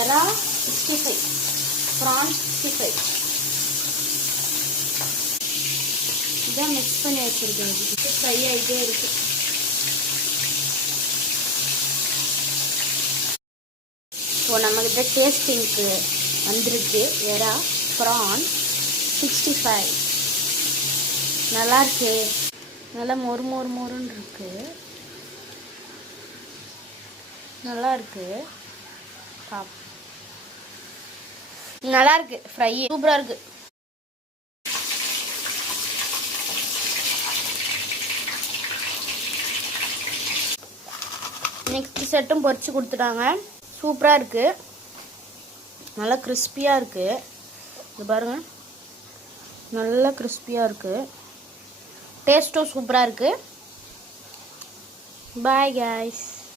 எறா 65, ப்ரான் 65. இதான் மிக்ஸ் பண்ணி வச்சுருக்கேன். இதுக்கு ஃப்ரை ஆகிட்டே இருக்கு. இப்போ நம்மக்கிட்ட டேஸ்டிங்க்கு வந்திருக்கு எறா ப்ரான் 65. நல்லாயிருக்கு. நல்லா மொறு மொறு மொறுன்னு இருக்கு. நல்லா இருக்கு. நல்லா இருக்கு. ஃப்ரை சூப்பராக இருக்கு. நெக்ஸ்ட் செட்டும் பொரிச்சு கொடுத்துட்டாங்க. சூப்பராக இருக்கு. நல்லா கிறிஸ்பியாக இருக்கு. இது பாருங்க, நல்லா கிறிஸ்பியாக இருக்கு. டேஸ்ட்டும் சூப்பராக இருக்கு. Bye guys.